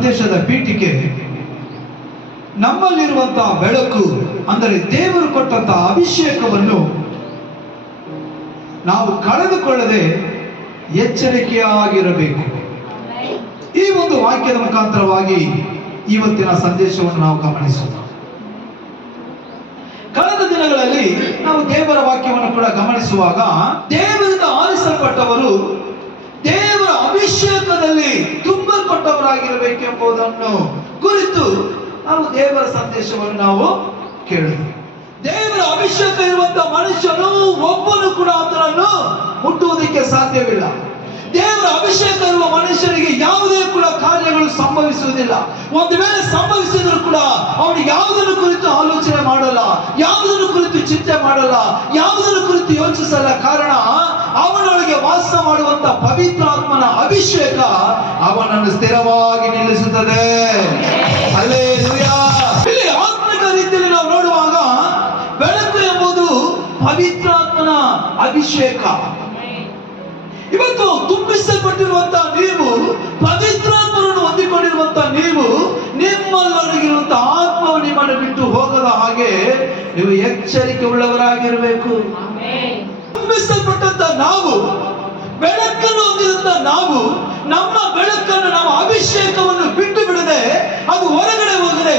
ಸಂದೇಶದ ಪೀಠಿಕೆ ನಮ್ಮಲ್ಲಿರುವಂತಹ ಬೆಳಕು ಅಂದರೆ ದೇವರು ಕೊಟ್ಟಂತಹ ಅಭಿಷೇಕವನ್ನು ನಾವು ಕಳೆದುಕೊಳ್ಳದೆ ಎಚ್ಚರಿಕೆಯಾಗಿರಬೇಕು. ಈ ಒಂದು ವಾಕ್ಯದ ಮುಖಾಂತರವಾಗಿ ಇವತ್ತಿನ ಸಂದೇಶವನ್ನು ನಾವು ಗಮನಿಸೋಣ. ಕಳೆದ ದಿನಗಳಲ್ಲಿ ನಾವು ದೇವರ ವಾಕ್ಯವನ್ನು ಕೂಡ ಗಮನಿಸುವಾಗ ದೇವರಿಂದ ಆರಿಸಲ್ಪಟ್ಟವರು ದೇವರ ಅಭಿಷೇಕದಲ್ಲಿ ತುಂಬಲ್ಪಟ್ಟವರಾಗಿರಬೇಕೆಂಬುದನ್ನು ಕುರಿತು ನಾವು ದೇವರ ಸಂದೇಶವನ್ನು ನಾವು ಕೇಳಿದ್ವಿ. ದೇವರ ಅಭಿಷೇಕ ಇರುವಂತಹ ಮನುಷ್ಯನು ಒಬ್ಬನು ಕೂಡ ಆತನನ್ನು ಮುಟ್ಟುವುದಕ್ಕೆ ಸಾಧ್ಯವಿಲ್ಲ. ದೇವರ ಅಭಿಷೇಕ ಇರುವ ಮನುಷ್ಯನಿಗೆ ಯಾವುದೇ ಕೂಡ ಕಾರ್ಯಗಳು ಸಂಭವಿಸುವುದಿಲ್ಲ. ಒಂದು ವೇಳೆ ಸಂಭವಿಸಿದ್ರು ಕೂಡ ಅವನು ಯಾವುದನ್ನು ಕುರಿತು ಆಲೋಚನೆ ಮಾಡಲ್ಲ, ಯಾವುದನ್ನು ಕುರಿತು ಚಿಂತೆ ಮಾಡಲ್ಲ, ಯಾವುದನ್ನು ಕುರಿತು ಯೋಚಿಸಲ್ಲ. ಕಾರಣ ಅವನೊಳಗೆ ವಾಸ ಮಾಡುವಂತ ಪವಿತ್ರಾತ್ಮನ ಅಭಿಷೇಕ ಅವನನ್ನು ಸ್ಥಿರವಾಗಿ ನಿಲ್ಲಿಸುತ್ತದೆ. ಹಲ್ಲೆಲೂಯಾ. ಇಲ್ಲಿ ಆತ್ಮಿಕ ರೀತಿಯಲ್ಲಿ ನಾವು ನೋಡುವಾಗ ಬೆಳಕು ಎಂಬುದು ಪವಿತ್ರಾತ್ಮನ ಅಭಿಷೇಕ. ಇವತ್ತು ತುಂಬಿಸಲ್ಪಟ್ಟಿರುವಂತಹ ನೀವು, ಪವಿತ್ರಾತ್ಮರನ್ನು ಹೊಂದಿಕೊಂಡಿರುವಂತಹ ನೀವು, ನಿಮ್ಮಲ್ಲೊಳಗಿರುವಂತಹ ಆತ್ಮವು ನಿಮ್ಮನ್ನು ಬಿಟ್ಟು ಹೋಗದ ಹಾಗೆ ನೀವು ಎಚ್ಚರಿಕೆ ಉಳ್ಳವರಾಗಿರಬೇಕು. ತುಂಬಿಸಲ್ಪಟ್ಟಂತ ನಾವು, ಬೆಳಕನ್ನು ಹೊಂದಿದಂತ ನಾವು, ನಮ್ಮ ಬೆಳಕನ್ನು, ನಮ್ಮ ಅಭಿಷೇಕವನ್ನು ಬಿಟ್ಟು ಬಿಡದೆ ಅದು ಹೊರಗಡೆ ಹೋಗದೆ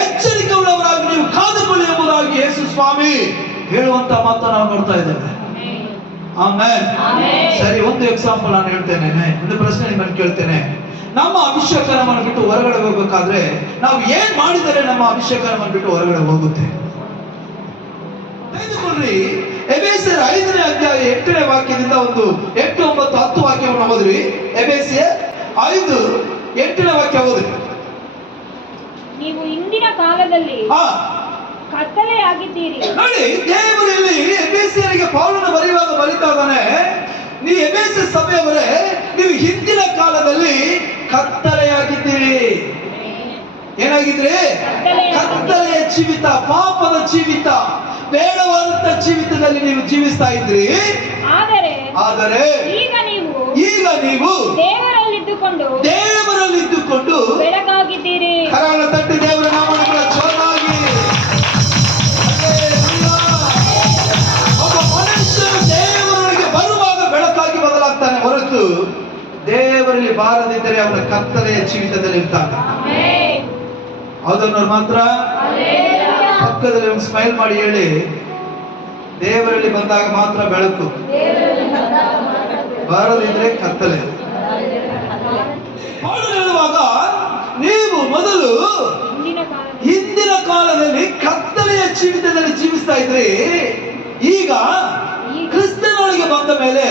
ಎಚ್ಚರಿಕೆ ಉಳ್ಳವರಾಗಿ ನೀವು ಕಾದುಕೊಳ್ಳಿ ಎಂಬುದಾಗಿ ಯೇಸು ಸ್ವಾಮಿ ಹೇಳುವಂತ ಮಾತನ್ನು ನಾವು ನೋಡ್ತಾ ಇದ್ದೇವೆ. ಆಮೆನ್. ಸರಿ, ಒಂದು ಎಕ್ಸಾಂಪಲ್ ನಾನು ಹೇಳ್ತೇನೆ, ಒಂದು ಪ್ರಶ್ನೆ ನಿಮ್ಮನ್ನು ಕೇಳ್ತೇನೆ. ನಮ್ಮ ಅಭಿಷೇಕ ನಮ್ಮನ್ನು ಬಿಟ್ಟು ಹೊರಗಡೆ ಹೋಗ್ಬೇಕಾದ್ರೆ ನಾವು ಏನ್ ಮಾಡಿದರೆ ನಮ್ಮ ಅಭಿಷೇಕ ನಮ್ಮನ್ನು ಬಿಟ್ಟು ಹೊರಗಡೆ ಹೋಗುತ್ತೆ? ತೆಗೆದುಕೊಳ್ಳ್ರಿ, ಎಫೆಸರ್ 5ನೇ ಅಧ್ಯಾಯ 8ನೇ ವಾಕ್ಯದಿಂದ ಒಂದು 8, 9, 10 ವಾಕ್ಯವನ್ನು ಓದ್ರಿ. ಎಫೆಸರ್ 5:8ನೇ ವಾಕ್ಯ ಓದ್ರಿ. ನೀವು ಇಂದಿನ ಕಾಲದಲ್ಲಿ ಕತ್ತಲೆಯಾಗಿದ್ದೀರಿ. ನೋಡಿ, ದೇವರು ಇಲ್ಲಿ ಎಫೆಸರಿಗೆ ಪೌಲನು ಬರೀತಾ ಇದ್ದಾನೆ, ನೀವು ಎಫೆಸ ಸಭೆಯವರೇ, ನೀವು ಹಿಂದಿನ ಕಾಲದಲ್ಲಿ ಕತ್ತಲೆಯಾಗಿದ್ದೀರಿ. ಏನಾಗಿದ್ರಿ? ಕತ್ತಲೆಯ ಜೀವಿತ, ಪಾಪದ ಜೀವಿತ, ಬೇಡವಾದಂತ ಜೀವಿತದಲ್ಲಿ ನೀವು ಜೀವಿಸ್ತಾ ಇದ್ರಿ. ಆದರೆ ಈಗ ನೀವು ದೇವರಲ್ಲಿದ್ದುಕೊಂಡು ಬೆಳಕಾಗಿದ್ದೀರಿ. ಕರಾಳ ತಟ್ಟಿ ದೇವರ ನಾಮವನ್ನು ಜೋರಾಗಿ. ಒಬ್ಬ ಮನುಷ್ಯನು ದೇವರೊಳಗೆ ಬರುವಾಗ ಬೆಳಕಾಗಿ ಬದಲಾಗ್ತಾನೆ ಹೊರತು ದೇವರಲ್ಲಿ ಬಾರದಿದ್ದರೆ ಅವನ ಕತ್ತಲೆಯ ಜೀವಿತದಲ್ಲಿ ಇರ್ತಾನೆ. ಅದನ್ನು ಮಾತ್ರ ಪಕ್ಕದಲ್ಲಿ ಒಂದು ಸ್ಮೈಲ್ ಮಾಡಿ ಹೇಳಿ, ದೇವರಲ್ಲಿ ಬಂದಾಗ ಮಾತ್ರ ಬೆಳಕು, ಬಾರದಿದ್ರೆ ಕತ್ತಲೆ. ಹೇಳುವಾಗ ನೀವು ಮೊದಲು ಹಿಂದಿನ ಕಾಲದಲ್ಲಿ ಕತ್ತಲೆಯ ಜೀವಿತದಲ್ಲಿ ಜೀವಿಸ್ತಾ ಇದ್ರಿ. ಈಗ ಕ್ರಿಸ್ತನೊಳಗೆ ಬಂದ ಮೇಲೆ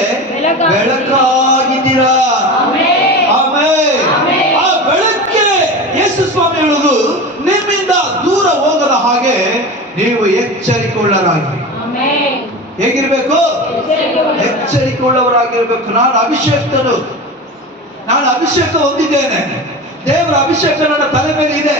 ಬೆಳಕಾಗಿದ್ದೀರಾ. ಆಮೆನ್. ಆ ಬೆಳಕ್ಕೆ ಯೇಸು ಸ್ವಾಮಿ ಹೇಳುವುದು, ನಿಮ್ಮಿಂದ ದೂರ ಹೋಗದ ಹಾಗೆ ನೀವು ಎಚ್ಚರಿಕೆಯುಳ್ಳವರಾಗಿ. ಹೇಗಿರ್ಬೇಕು? ಎಚ್ಚರಿಕೆಯುಳ್ಳವರಾಗಿರ್ಬೇಕು. ನಾನು ಅಭಿಷೇಕ್ತನು, ನಾನು ಅಭಿಷೇಕ ಹೊಂದಿದ್ದೇನೆ. ದೇವರ ಅಭಿಷೇಕ ನನ್ನ ತಲೆ ಮೇಲೆ ಇದೆ.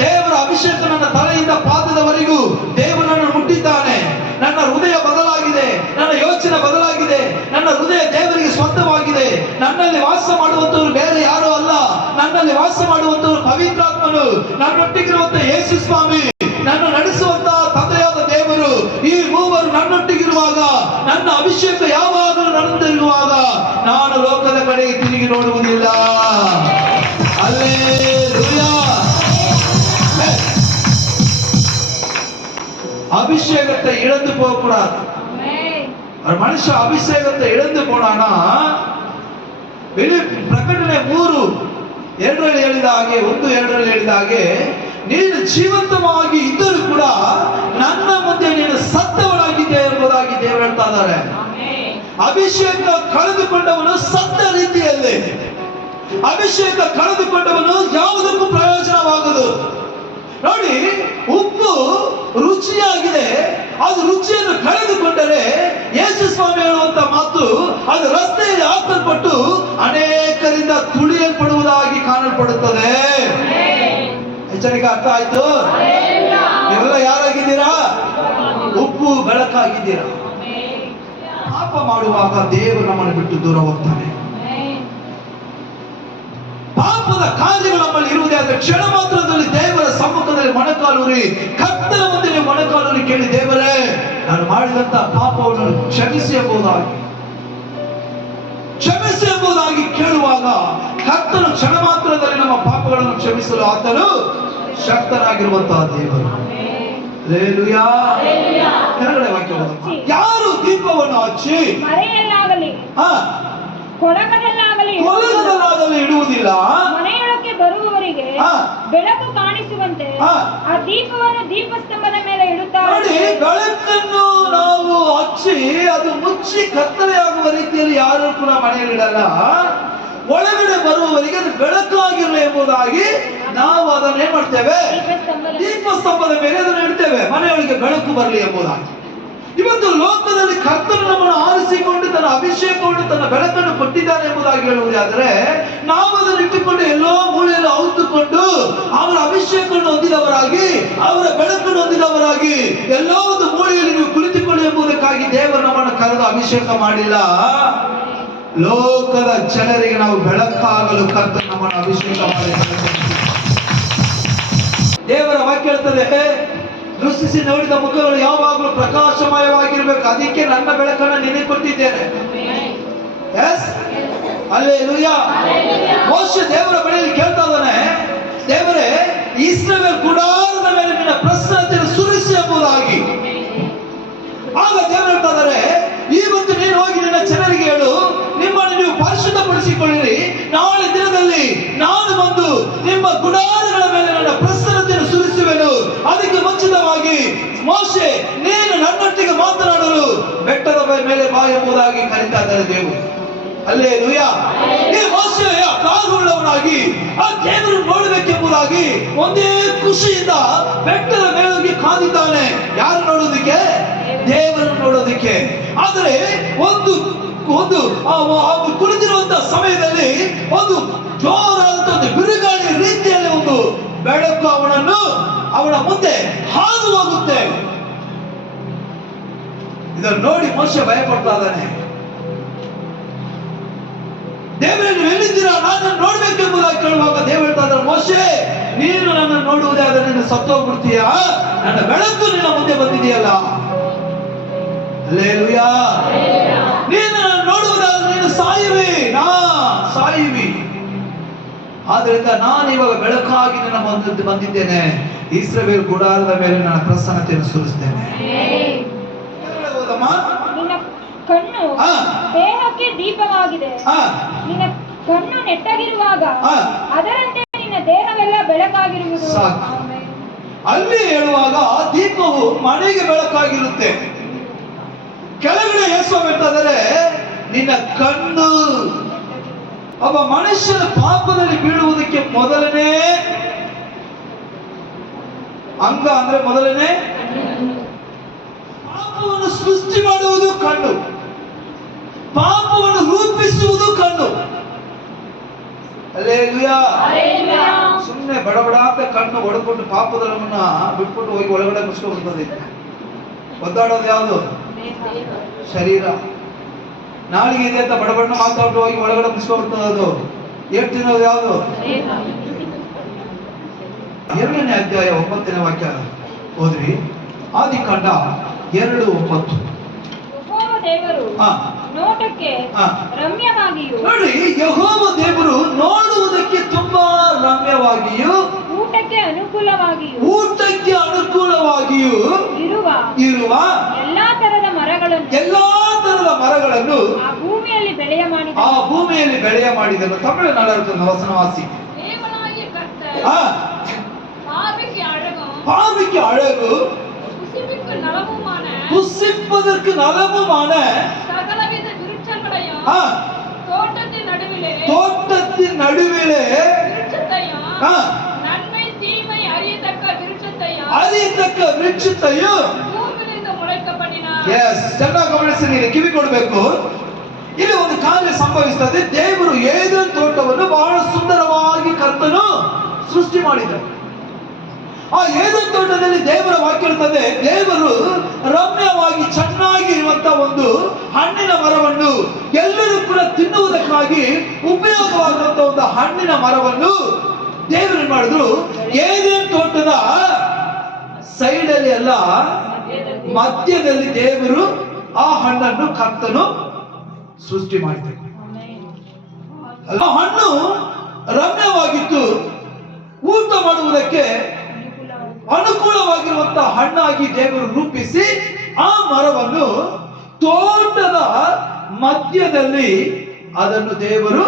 ದೇವರ ಅಭಿಷೇಕ ನನ್ನ ತಲೆಯಿಂದ ಪಾದದವರೆಗೂ ದೇವರನ್ನು ಮುಟ್ಟಿದ್ದಾನೆ. ನನ್ನ ಹೃದಯ ಬದಲಾಗಿದೆ, ನನ್ನ ಯೋಚನೆ ಬದಲಾಗಿದೆ, ನನ್ನ ಹೃದಯ ದೇವರಿಗೆ ಸ್ವಂತವಾಗಿದೆ. ನನ್ನಲ್ಲಿ ವಾಸ ಮಾಡುವಂತವರು ಬೇರೆ ಯಾರು ಅಲ್ಲ, ನನ್ನಲ್ಲಿ ವಾಸ ಮಾಡುವಂತವರು ಪವಿತ್ರಾತ್ಮನು, ನನ್ನೊಟ್ಟಿಗಿರುವಂತ ಯೇಸು ಸ್ವಾಮಿ, ನನ್ನ ನಡೆಸುವಂತಹ ತಂದೆಯಾದ ದೇವರು. ಈ ಮೂವರು ನನ್ನೊಟ್ಟಿಗಿರುವಾಗ, ನನ್ನ ಅಭಿಷೇಕ ಯಾವಾಗಲೂ ನನ್ನಲ್ಲಿರುವಾಗ ನಾನು ಲೋಕದ ಕಡೆಗೆ ತಿರುಗಿ ನೋಡುವುದಿಲ್ಲ. ಹಲ್ಲೆಲೂಯಾ. அபிஷேகத்தை இழந்து போக கூடாது. ஒரு மனுஷன் அபிஷேகத்தை இழந்து போனானா, ಪ್ರಕಟಣೆ 3:2 ಹೇಳಿದ ಹಾಗೆ, 1:2 ಹೇಳಿದ ಹಾಗೆ, ನೀನು ಜೀವಂತವಾಗಿ ಇದ್ದರೂ ಕೂಡ ನನ್ನ ಮುಂದೆ ನೀನು ಸತ್ತವನಾಗಿದ್ದೆ ಎಂಬುದಾಗಿ ದೇವರು ಹೇಳ್ತಾ ಇದ್ದಾರೆ. ಅಭಿಷೇಕ ಕಳೆದುಕೊಂಡವನು ಸತ್ತ ರೀತಿಯಲ್ಲಿ, ಅಭಿಷೇಕ ಕಳೆದುಕೊಂಡವನು ಯಾವುದಕ್ಕೂ ಪ್ರಯೋಜನವಾಗದು. ನೋಡಿ, ಉಪ್ಪು ರುಚಿಯಾಗಿದೆ, ಅದು ರುಚಿಯನ್ನು ಕಳೆದುಕೊಂಡರೆ ಯೇಸು ಸ್ವಾಮಿ ಹೇಳುವಂತ ಮಾತು, ಅದು ರಸ್ತೆಯಲ್ಲಿ ಹಾಕಲ್ಪಟ್ಟು ಅನೇಕರಿಂದ ತುಳಿಯಲ್ಪಡುವುದಾಗಿ ಕಾಣಲ್ಪಡುತ್ತದೆ. ಎಚ್ಚರಿಕೆ ಅರ್ಥ ಆಯ್ತು? ನೀವೆಲ್ಲ ಯಾರಾಗಿದ್ದೀರಾ? ಉಪ್ಪು ಬೆಳಕಾಗಿದ್ದೀರಾ. ಪಾಪ ಮಾಡುವಾಗ ದೇವರು ನಮ್ಮನ್ನು ಬಿಟ್ಟು ದೂರ ಹೋಗ್ತಾನೆ. ಪಾಪ ಪಾಪದ ಕಾರ್ಯಗಳು ನಮ್ಮಲ್ಲಿ ಇರುವುದೇ ಆದ್ರೆ ಕ್ಷಣ ಮಾತ್ರದಲ್ಲಿ ದೇವರ ಸಮ್ಮುಖದಲ್ಲಿ ಮೊಣಕಾಲೂರಿ ಕರ್ತನ ಮುಂದೆ ನೀವು ಮೊಣಕಾಲೂರಿ ಕೇಳಿ, ದೇವರೇ ನಾನು ಮಾಡಿದಂತ ಪಾಪವನ್ನು ಕ್ಷಮಿಸಿ ಎಂಬುದಾಗಿ ಕೇಳುವಾಗ ಕರ್ತನು ಕ್ಷಣ ಮಾತ್ರದಲ್ಲಿ ನಮ್ಮ ಪಾಪಗಳನ್ನು ಕ್ಷಮಿಸಲು ಆತನು ಶಕ್ತನಾಗಿರುವಂತಹ ದೇವರು. ಹಲ್ಲೆಲೂಯಾ. ಕೆಳಗಡೆ ವಾಕ್ಯ ಓದೋಣ. ಯಾರು ದೀಪವನ್ನು ಹಚ್ಚಿ ಮರೆಯಲ್ಲಾಗಲಿ ಕೊಳಗದಲ್ಲಾಗಲಿ ಇಡುವುದಿಲ್ಲ, ಮನೆಯೊಳಕ್ಕೆ ಬರುವವರಿಗೆ ಬೆಳಕು ಕಾಣಿಸುವಂತೆ ಆ ದೀಪವನ್ನು ದೀಪಸ್ತಂಭದ ಮೇಲೆ ಇಡುತ್ತಾರೆ. ನೋಡಿ, ಬೆಳಕನ್ನು ನಾವು ಹಚ್ಚಿ ಅದು ಮುಚ್ಚಿ ಕತ್ತಲೆಯಾಗುವ ರೀತಿಯಲ್ಲಿ ಯಾರು ಕೂಡ ಮನೆಯಲ್ಲಿ ಇಡಲ್ಲ. ಒಳಗಡೆ ಬರುವವರಿಗೆ ಅದು ಬೆಳಕಾಗಿರಲಿ ಎಂಬುದಾಗಿ ನಾವು ಅದನ್ನು ಏನ್ ಮಾಡ್ತೇವೆ, ದೀಪಸ್ತಂಭದ ಮೇಲೆ ಅದನ್ನು ಇಡ್ತೇವೆ, ಮನೆಯೊಳಗೆ ಬೆಳಕು ಬರಲಿ ಎಂಬುದಾಗಿ. ಇವತ್ತು ಲೋಕದಲ್ಲಿ ಕರ್ತನು ನಮ್ಮನ್ನು ಆರಿಸಿಕೊಂಡು ತನ್ನ ಅಭಿಷೇಕವನ್ನು ತನ್ನ ಬೆಳಕನ್ನು ಕೊಟ್ಟಿದ್ದಾನೆ ಎಂಬುದಾಗಿ ಹೇಳುವುದಾದರೆ, ನಾವು ಅದನ್ನು ಇಟ್ಟುಕೊಂಡು ಎಲ್ಲೋ ಮೂಲೆಯಲ್ಲಿ ಔತುಕೊಂಡು ಅವರ ಅಭಿಷೇಕವನ್ನು ಹೊಂದಿದವರಾಗಿ ಅವರ ಬೆಳಕನ್ನು ಹೊಂದಿದವರಾಗಿ ಎಲ್ಲೋ ಒಂದು ಮೂಲೆಯಲ್ಲಿ ನೀವು ಕುಳಿತುಕೊಳ್ಳಿ ಎಂಬುದಕ್ಕಾಗಿ ದೇವರು ನಮ್ಮನ್ನು ಕರೆದು ಅಭಿಷೇಕ ಮಾಡಿಲ್ಲ. ಲೋಕದ ಜನರಿಗೆ ನಾವು ಬೆಳಕಾಗಲು ಕರ್ತನು ನಮ್ಮನ್ನು ಅಭಿಷೇಕ ಮಾಡಿ. ದೇವರ ವಾಕ್ಯ ಹೇಳ್ತದೆ, ದೃಷ್ಟಿಸಿ ನೋಡಿದ ಮುಖಗಳು ಯಾವಾಗಲೂ ಪ್ರಕಾಶಮಯವಾಗಿರ್ಬೇಕು, ಅದಕ್ಕೆ ನನ್ನ ಬೆಳಕನ್ನು ನಿನಗೆ ಕೊಟ್ಟಿದ್ದೇನೆ. ಹಲ್ಲೆಲೂಯಾ. ಮೋಶೆ ದೇವರ ಬಳಿಯಲ್ಲಿ ಕೇಳ್ತಾ ಇದ್ದಾನೆ, ದೇವರೇ ಇಸ್ರಾಯೇಲ್ ಗುಡಾರದ ಮೇಲೆ ನಿನ್ನ ಪ್ರಸನ್ನತೆಯನ್ನು ಸುರಿಸಿ ಎಂಬುದಾಗಿ. ಆಗ ದೇವರು ಹೇಳ್ತಾ ಇದ್ದಾರೆ, ಇವತ್ತು ನೀನು ಹೋಗಿ ನಿನ್ನ ಜನರಿಗೆ ಹೇಳು, ನಿಮ್ಮನ್ನು ನೀವು ಪರಿಶುದ್ಧಪಡಿಸಿಕೊಳ್ಳಿರಿ, ನಾಳೆ ದಿನದಲ್ಲಿ ನಾನು ಬಂದು ನಿಮ್ಮ ಗುಡಾರಗಳ ಮೇಲೆ ನನ್ನ ಪ್ರಸನ್ನತೆಯನ್ನು ಸುರಿಸುವೆನು. ಅದಕ್ಕೆ ಮುಂಚಿತವಾಗಿ ಮೋಶೆ ನೀನು ನನ್ನೊಟ್ಟಿಗೆ ಮಾತನಾಡಲು ಬೆಟ್ಟದ ಮೇಲೆ ಬಾ ಎಂಬುದಾಗಿ ಕರೀತಾ ಇದ್ದಾರೆ ದೇವರು. ಹಲ್ಲೆಲೂಯಾ. ಈ ಮೋಶೆಯ ಕಾಗುಳ್ಳವನಾಗಿ ಆ ದೇವರನ್ನು ನೋಡಬೇಕೆಂಬುದಾಗಿ ಒಂದೇ ಖುಷಿಯಿಂದ ಬೆಟ್ಟದ ಮೇಲೆ ಕಾದಿದ್ದಾನೆ. ಯಾರು ನೋಡೋದಕ್ಕೆ? ದೇವರನ್ನು ನೋಡೋದಕ್ಕೆ. ಆದರೆ ಒಂದು ಕುಳಿತಿರುವಂತಹ ಸಮಯದಲ್ಲಿ ಒಂದು ಜೋರಾದಂತಹ ಒಂದು ಬಿರುಗಾಳಿ ರೀತಿಯಲ್ಲಿ ಒಂದು ಬೆಳಕು ಅವನ ಮುಂದೆ ಹಾದು ಹೋಗುತ್ತೆ. ಇದನ್ನು ನೋಡಿ ಮೋಶೆ ಭಯ ಪಡ್ತಾ ಇದ್ದಾನೆ. ದೇವರೇ ನೀವು ಎಲ್ಲಿದ್ದೀರಾ, ನಾನು ನೋಡ್ಬೇಕೆಂಬುದಾಗಿ ಕೇಳುವಾಗ ದೇವರು ಹೇಳ್ತಾ ಇದ್ದಾರೆ, ಮೋಶೆ ನೀನು ನನ್ನ ನೋಡುವುದೇ ಆದರೆ ನೀನು ಸತ್ತೋಗ್ಬಿಡ್ತೀಯ, ನನ್ನ ಬೆಳಕು ನಿನ್ನ ಮುಂದೆ ಬಂದಿದೆಯಲ್ಲ. ಹಲ್ಲೆಲೂಯಾ. ನೀನು ನನ್ನ ನೋಡುವುದಾದ್ರೆ ನೀನು ಸಾಯುವಿ. ಆದ್ರಿಂದ ನಾನು ಇವಾಗ ಬೆಳಕಾಗಿ ನನ್ನ ಮುಂದೆ ಬಂದಿದ್ದೇನೆ, ಇಸ್ರಾಯೇಲ್ ಗುಡಾರದ ಮೇಲೆ ನನ್ನ ಪ್ರಸನ್ನತೆಯನ್ನು ಸುರಿಸ್ತೇನೆ. ನಿನ್ನ ಕಣ್ಣು ದೇಹಕ್ಕೆ ದೀಪವಾಗಿದೆ, ನಿನ್ನ ಕಣ್ಣು ನೆಟ್ಟಗಿರುವಾಗ ಅದರಂತೆ ನಿನ್ನ ದೇಹವೆಲ್ಲ ಬೆಳಕಾಗಿರುವುದು. ಅಲ್ಲಿ ಹೇಳುವಾಗ ದೀಪವು ಮನೆಗೆ ಬೆಳಕಾಗಿರುತ್ತೆ. ಕೆಳಗಡೆ ಯೇಸು ಹೇಳ್ತಾ ಇದ್ದಾರೆ, ನಿನ್ನ ಕಣ್ಣು. ಒಬ್ಬ ಮನುಷ್ಯನ ಪಾಪದಲ್ಲಿ ಬೀಳುವುದಕ್ಕೆ ಮೊದಲನೇ ಅಂಗ ಅಂದ್ರೆ ಮೊದಲನೇ ಪಾಪವನ್ನು ಸೃಷ್ಟಿ ಮಾಡುವುದು ಕಣ್ಣು, ಪಾಪವನ್ನು ರೂಪಿಸುವುದು ಕಣ್ಣು. ಹಲ್ಲೆಲೂಯಾ. ಸುಮ್ಮನೆ ಬಡಬಡ ಅಂತ ಕಣ್ಣು ಹೊಡೆದ್ಬಿಟ್ಟು ಪಾಪದವನ್ನ ಬಿಟ್ಬಿಟ್ಟು ಹೋಗಿ ಒಳಗಡೆ ಮುಚ್ಕೊಂಡ್ಬರ್ತದೆ. ಒದ್ದಾಡೋದು ಯಾವುದು? ಶರೀರ. ನಾಳಿಗೆ ಇದೆ ಅಂತ ಬಡಬಣ್ಣ ಮಾತಾಡ್ತು ಹೋಗಿ ಒಳಗಡೆ ಮುಚ್ಕೊಂಡ್ಬಿಡ್ತದೆ. ಅದು ಏಟ್ ತಿನ್ನೋದು ಯಾವುದು? 2ನೇ ಅಧ್ಯಾಯ 9ನೇ ವಾಕ್ಯ ಓದ್ರಿ. ಆದಿಕಾಂಡ 2:9. ನೋಟಕ್ಕೆ ರಮ್ಯವಾಗಿಯೂ, ನೋಡ್ರಿ, ಯೆಹೋವ ದೇವರು ನೋಡುವುದಕ್ಕೆ ತುಂಬಾ ರಮ್ಯವಾಗಿಯೂ ಊಟಕ್ಕೆ ಅನುಕೂಲವಾಗಿಯೂ ಇರುವ ಎಲ್ಲಾ ತರದ ಮರಗಳನ್ನು ಆ ಭೂಮಿಯಲ್ಲಿ ಬೆಳೆಯ ಮಾಡಿದನು. ತಮಿಳು ನಾಡರ್ತದೆ ವಸನವಾಸಿ. பார்வைக்கு அழகு, புசிப்பதற்கு நலமுமான தோட்டத்தின் நடுவிலே அறியத்தக்க விருட்சத்தையும். ಚೆನ್ನಾಗಿ ಗಮನಿಸಿ, ನೀವು ಕಿವಿ ಕೊಡಬೇಕು. ಇಲ್ಲಿ ಒಂದು ಕಾರ್ಯ ಸಂಭವಿಸುತ್ತದೆ. ದೇವರು ಏದೆನ್ ತೋಟವನ್ನು ಬಹಳ ಸುಂದರವಾಗಿ ಕರ್ತನು ಸೃಷ್ಟಿ ಮಾಡಿದರು. ಆ ಏದೆನ್ ತೋಟದಲ್ಲಿ ದೇವರ ವಾಕ್ಯ ಇರ್ತದೆ, ದೇವರು ರಮ್ಯವಾಗಿ ಚೆನ್ನಾಗಿ ಇರುವಂತಹ ಒಂದು ಹಣ್ಣಿನ ಮರವನ್ನು, ಎಲ್ಲರೂ ಕೂಡ ತಿನ್ನುವುದಕ್ಕಾಗಿ ಉಪಯೋಗವಾಗುವಂತ ಒಂದು ಹಣ್ಣಿನ ಮರವನ್ನು ದೇವರು ಏನ್ ಮಾಡಿದ್ರು, ಏದೇನ್ ತೋಟದ ಸೈಡ್ ಅಲ್ಲಿ ಅಲ್ಲ, ಮಧ್ಯದಲ್ಲಿ ದೇವರು ಆ ಹಣ್ಣನ್ನು ಕರ್ತನು ಸೃಷ್ಟಿ ಮಾಡಿದರು. ಆ ಹಣ್ಣು ರಮ್ಯವಾಗಿತ್ತು, ಊಟ ಮಾಡುವುದಕ್ಕೆ ಅನುಕೂಲವಾಗಿರುವಂತಹ ಹಣ್ಣಾಗಿ ದೇವರು ರೂಪಿಸಿ ಆ ಮರವನ್ನು ತೋಟದ ಮಧ್ಯದಲ್ಲಿ ಅದನ್ನು ದೇವರು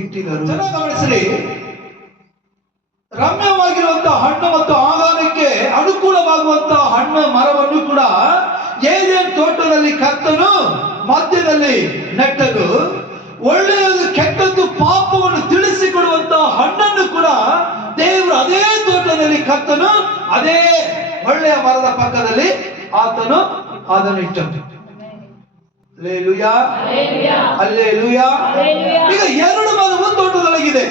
ಇಟ್ಟಿದರು. ಚೆನ್ನಾಗಿ ಗಮನಿಸಿ, ರಮ್ಯವಾಗಿರುವಂತಹ ಹಣ್ಣು ಮತ್ತು ಆಹಾರಕ್ಕೆ ಅನುಕೂಲವಾಗುವಂತಹ ಹಣ್ಣು ಮರವನ್ನು ಕೂಡ ಏದೇನ್ ತೋಟದಲ್ಲಿ ಕರ್ತನು ಮಧ್ಯದಲ್ಲಿ ನೆಟ್ಟರು. ಒಳ್ಳೆಯದು ಕೆಟ್ಟದ್ದು ಪಾಪವನ್ನು ತಿಳಿಸಿಕೊಡುವಂತಹ ಹಣ್ಣನ್ನು ಕೂಡ ದೇವರು ಅದೇ ತೋಟದಲ್ಲಿ ಕರ್ತನು ಅದೇ ಒಳ್ಳೆಯ ಮರದ ಪಕ್ಕದಲ್ಲಿ ಆತನು ಅದನ್ನು ಇಟ್ಟನು. Hallelujah, hallelujah. ಈಗ ಎರಡು ಮರವು ತೋಟದೊಳಗಿದೆ,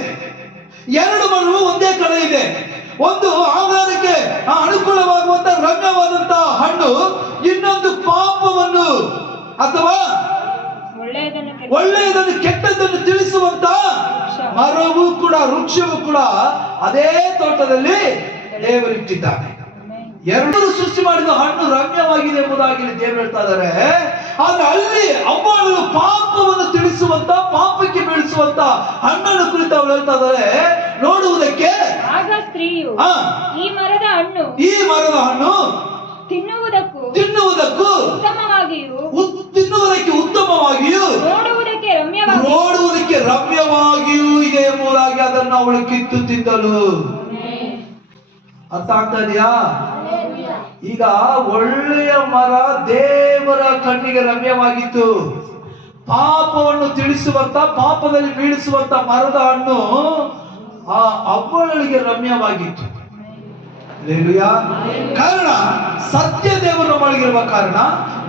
ಎರಡು ಮರವು ಒಂದೇ ಕಡೆ ಇದೆ. ಒಂದು ಆಹಾರಕ್ಕೆ ಅನುಕೂಲವಾಗುವಂತ ರಮ್ಯವಾದಂತಹ ಹಣ್ಣು, ಇನ್ನೊಂದು ಪಾಪವನ್ನು ಅಥವಾ ಒಳ್ಳೆಯದನ್ನು ಕೆಟ್ಟದ್ದನ್ನು ತಿಳಿಸುವಂತ ಮರವೂ ಕೂಡ ವೃಕ್ಷವೂ ಕೂಡ ಅದೇ ತೋಟದಲ್ಲಿ ದೇವರಿಟ್ಟಿದ್ದಾನೆ. ಎರಡೂ ಸೃಷ್ಟಿ ಮಾಡಿದ ಹಣ್ಣು ರಮ್ಯವಾಗಿದೆ ಎಂಬುದಾಗಿ ದೇವರು ಹೇಳ್ತಾ ಇದ್ದಾರೆ. ಆದ್ರೆ ಅಲ್ಲಿ ಅವ್ವಳು ಪಾಪವನ್ನು ತಿಳಿಸುವಂತ, ಪಾಪಕ್ಕೆ ಬೀಳಿಸುವಂತ ಹಣ್ಣನ್ನು ಕುರಿತು ಅವಳು ಹೇಳ್ತಾ ಇದ್ದಾರೆ. ನೋಡುವುದಕ್ಕೆ ಆಗ ಸ್ತ್ರೀಯು ಈ ಮರದ ಹಣ್ಣು ತಿನ್ನುವುದಕ್ಕೂ ಉತ್ತಮವಾಗಿಯೂ ನೋಡುವುದಕ್ಕೆ ರಮ್ಯವಾಗಿಯೂ ಇದೆ ಎಂಬುದಾಗಿ ಅದನ್ನು ಅವಳು ಕಿತ್ತು ತಿಂದಳು. ಅರ್ಥ ಆಗ್ತಾ ಇದೆಯಾ? ಈಗ ಒಳ್ಳೆಯ ಮರ ದೇವರ ಕಣ್ಣಿಗೆ ರಮ್ಯವಾಗಿತ್ತು, ಪಾಪವನ್ನು ತಿಳಿಸುವಂತ, ಪಾಪದಲ್ಲಿ ಬೀಳಿಸುವಂತ ಮರದ ಹಣ್ಣು ಆ ಅವ್ವಳಿಗೆ ರಮ್ಯವಾಗಿತ್ತು. ಕಾರಣ ಸತ್ಯ ದೇವರ ಒಳಗಿರುವ ಕಾರಣ,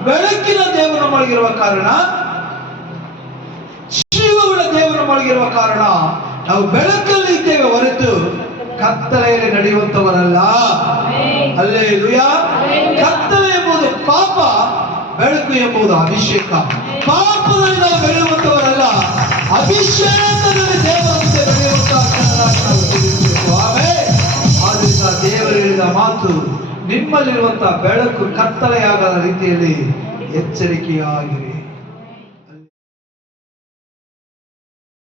ಬೆಳಕಿನ ದೇವರ ಒಳಗಿರುವ ಕಾರಣ, ಜೀವವುಳ್ಳ ದೇವರ ಒಳಗಿರುವ ಕಾರಣ ನಾವು ಬೆಳಕಲ್ಲಿ ಇದ್ದೇವೆ ಹೊರತು ಕತ್ತಲೆಯಲ್ಲಿ ನಡೆಯುವಂತವರಲ್ಲ. ಹಲ್ಲೆಲೂಯಾ. ಕತ್ತಲೆ ಎಂಬುದು ಪಾಪ, ಬೆಳಕು ಎಂಬುದು ಅಭಿಷೇಕ. ಪಾಪದಲ್ಲಿ ನಾವು ಬೆಳೆಯುವಂತವರಲ್ಲ, ಅಭಿಷೇಕದಲ್ಲಿ ದೇವರಂತೆ ಬೆಳೆಯುವಂತಹ. ಆದ್ರಿಂದ ದೇವರು ಹೇಳಿದ ಮಾತು, ನಿಮ್ಮಲ್ಲಿರುವಂತಹ ಬೆಳಕು ಕತ್ತಲೆಯಾಗದ ರೀತಿಯಲ್ಲಿ ಎಚ್ಚರಿಕೆಯಾಗಿರಿ.